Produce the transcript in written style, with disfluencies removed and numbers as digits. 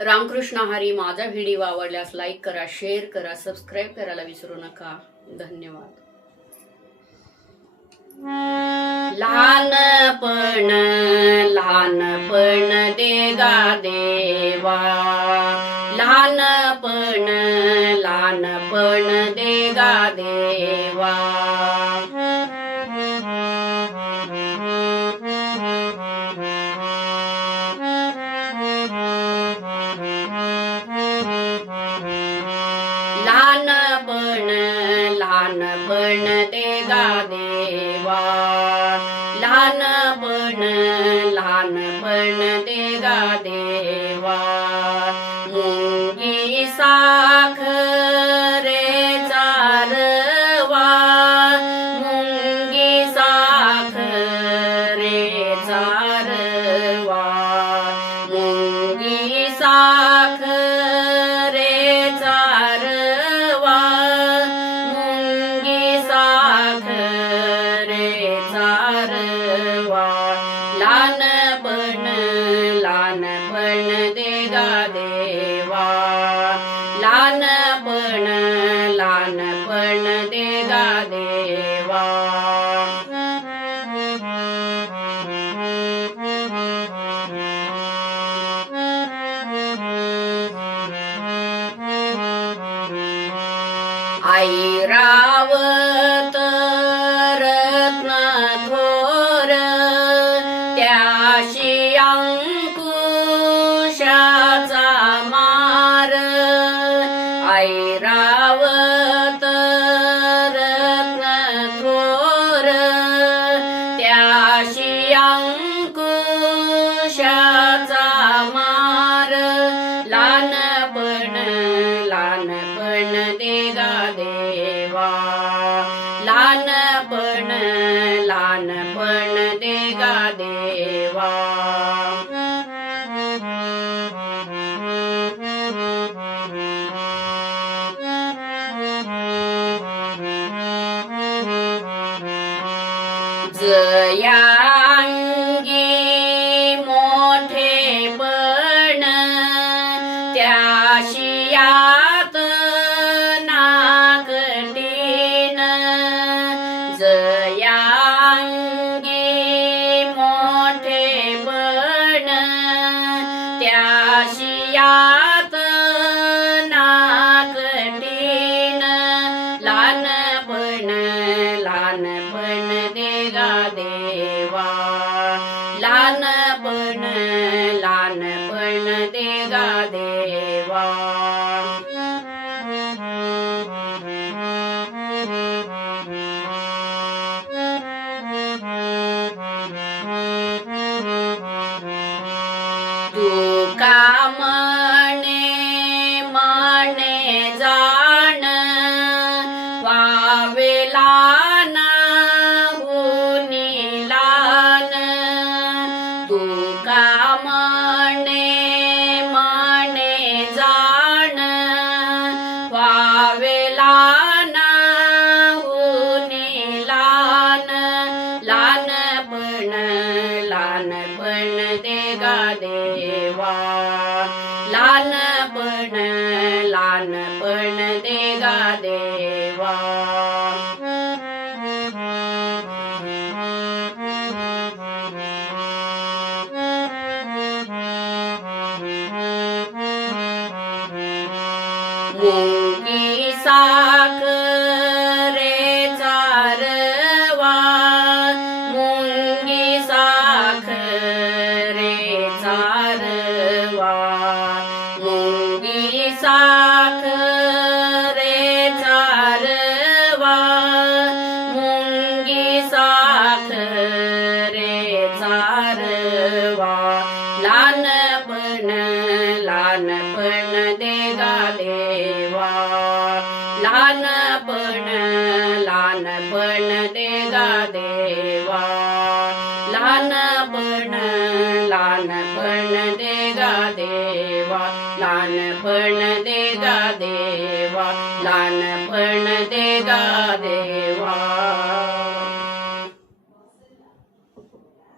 रामकृष्ण हरी. माझा व्हिडिओ आवडल्यास लाईक करा, शेअर करा, सबस्क्राईब करायला विसरू नका. धन्यवाद. लहानपण लहानपण देगा देवा, लहानपण लहानपण देगा देवा. लहानपण लहानपण देगा देवा, लहानपण लहानपण देगा देवा. मुंगी साखरेचा रवा, मुंगी साखरेचा रवा, मुंगी साखरेचा रवा, मुंगी साखरेचा रवा. लहानपण लहानपण देगा देवा, लहानपण लहानपण देगा देवा. ऐरावत रत्न थोर, त्याशी अंकुशाचा मार. ऐरावत रत्न थोर, त्याशी अंकुशाचा मार. लहानपण लहानपण देगा देवा, लहानपण लहानपण देगा देवा. जया अंगी मोठेपण, त्याशी आत नाकटीन. जया अंगी मोठेपण, त्याशी आत नाकटीन. लहानपण लहानपण देगा देवा, लहानपण लहानपण देगा देवा. तुका म्हणे म्हणे जाण, पावेला ना गुणीलान. तुका म्हणे म्हणे जाण, पावेला ना गुणीलान. लहानपण लहानपण देगा देवा, लहानपण लहानपण देगा देवा. मुंगी साखरेचा रवा, मुंगी साखरेचा रवा, मुंगी साखरेचा रवा, मुंगी साखरेचा रवा. लहानपण लहानपण देगा देवा, लहानपण लहानपण देगा देवा. लहानपण लहानपण देगा देवा, लहानपण देगा देवा, लहानपण देगा देवा.